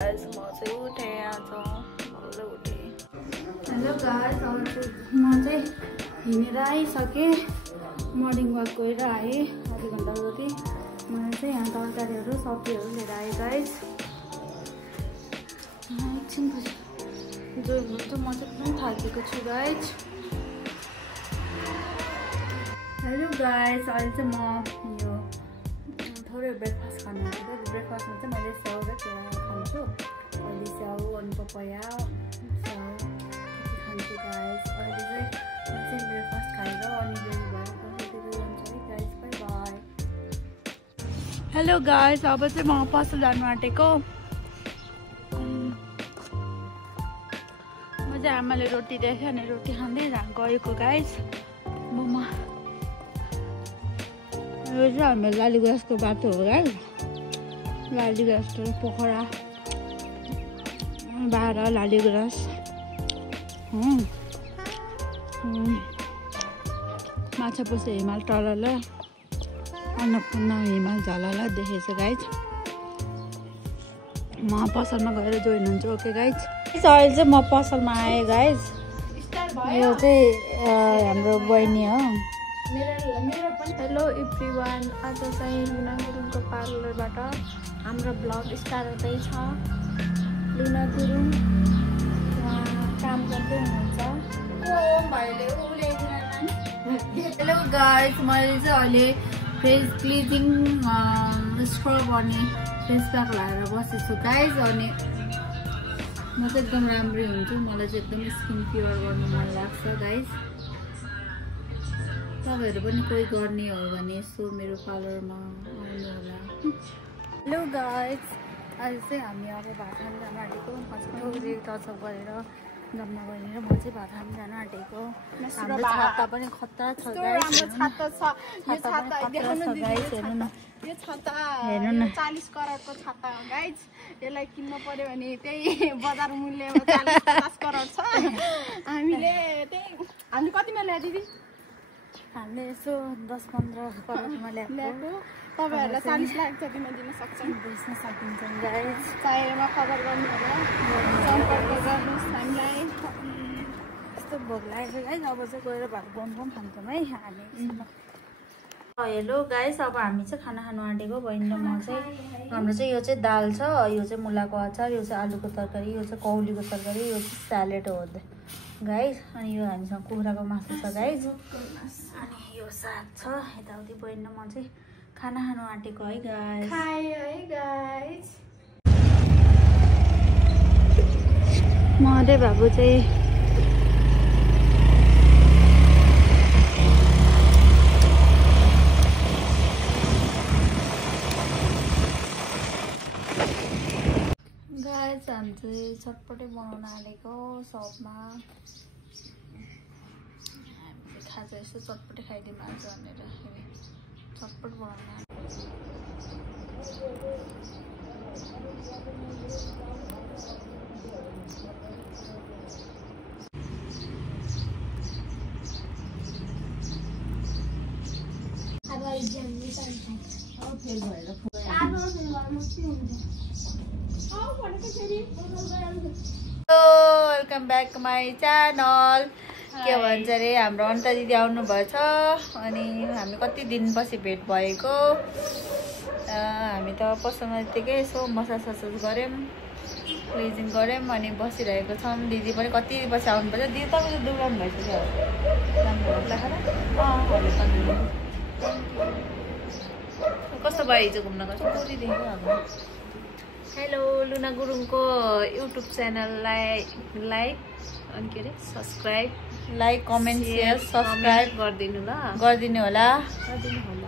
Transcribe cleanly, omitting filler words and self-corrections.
Guys म चाहिँ उठेँ आज बल्ल उठेँ। हेलो गाइस, अब चाहिँ म चाहिँ हिँडेर आइसकेँ। मर्निङ वाक गएर आएँ आधी घन्टा जति। मैले चाहिँ यहाँ तरकारीहरू सब्जीहरू लिएर आएँ गाइस। एकछिनपछि जो हुनुहुन्छ म चाहिँ पनि थाकेको छु गाइस। हेलो गाइस, अहिले चाहिँ म यो थोरै ब्रेकफास्ट खानु आएको। ब्रेकफास्टमा चाहिँ मैले स्याउ र केरा खान्छु। अहिले स्याउ अनि पपया स्याउ खान्छु गाइस। अहिले चाहिँ ब्रेकफास्ट खाएर अनि रेडी भएर बसेको हुन्छ है guys. By by. Hello guys, अब चाहिँ म पसल जानु आँटेको। म चाहिँ आमाले रोटी दिएछ अनि रोटी खाँदै गएको गाइस। मोमो यो चाहिँ हाम्रो लालीगुराँसको बाटो हो गाइस। लालीगुराँस पोखरा 12 लालीगुराँस। माछा पसे हिमाल टलल अन्नपूर्ण हिमाल झलल देखेछ गाइस। म पसलमा गएर जोइन हुन्छु। ओके गाइस, अहिले चाहिँ म पसलमा आएँ गाइस। यो चाहिँ हाम्रो बहिनी हो। हेलो एभ्रिवान, आज चाहिँ लुना गुरुङको पार्लरबाट हाम्रो ब्लग स्टार्ट हुँदैछ। लुना गुरुङ उहाँ काम गर्दै हुनुहुन्छ। हेलो गाइस, मैले चाहिँ अहिले फेस क्लिजिङ स्क्रब गर्ने फेस प्याक लगाएर बसेछु गाइस। अनि म चाहिँ एकदम राम्रै हुन्छु। मलाई चाहिँ एकदम स्किन केयर गर्नु मन लाग्छ गाइस। तपाईँहरू पनि कोही गर्ने हो भने यसो मेरो पार्लरमा आउनु होला। हेलो गाइस, अहिले चाहिँ हामी अब भात खान जान आँटेको। फर्स्टमा टचअप गरेर जम्मा गरेर म चाहिँ भात खान जान आँटेको। हाम्रो छाता पनि खतरा छ गाइस। हेर्नु न, यो छाता हेर्नु न 40 करोडको छाता हो गाइस। यसलाई किन्न पर्यो भने त्यही बजार मूल्यमा 40-50 करोड छ। हामीले कतिमा ल्याए दिदी? हामीले यसो 10-15 करोडमा ल्याएको। तपाईँहरूलाई 40 लाख जतिमा दिन सक्छौँ, बेच्न सकिन्छ गाइस। चाहिएमा खबर गर्नु होला, सम्पर्क गर्नुहोस् हामीलाई। यस्तो भोक लागेको गाइस। अब चाहिँ गएर भात बनाउनु खान्छौँ है हामी। हेलो गाइस, अब हामी चाहिँ खाना खानु आँटेको बहिनी र म चाहिँ। हाम्रो चाहिँ यो चाहिँ दाल छ, यो चाहिँ मुलाको अचार, यो चाहिँ आलुको तरकारी, यो चाहिँ कौलीको तरकारी, यो चाहिँ स्यालेड हो गाइस। अनि यो हामीसँग कुखुराको मासु छ गाइस। अनि यो साग छ। यताउति बहिनी र म चाहिँ खाना खानु आँटेको है गाइस। महादेव बाबु चाहिँ गाइस, हामी चाहिँ चटपटे बनाउन आँटेको सबमा। हामीले खाजा यसो चटपटे खाइदिउँ आज भनेर चटपट बनाउन welcome back to my channel. के भन्छ अरे, हाम्रो अन्ता दिदी आउनु भएछ। अनि हामी कति दिनपछि भेट भएको। हामी त पसलमा यत्तिकै यसो मसाज ससाज गऱ्यौँ, क्लिजिङ गऱ्यौँ अनि बसिरहेको छौँ। दिदी पनि कति पछि आउनुपर्छ। दिदी तपाईँको दुर्गाउनु भइसक्यो। राम्रो कस्तो भयो हिजो घुम्न गएको? हेलो, लुना गुरुङको युट्युब च्यानललाई लाइक अनि के अरे subscribe, like comment share subscribe गरिदिनु होला।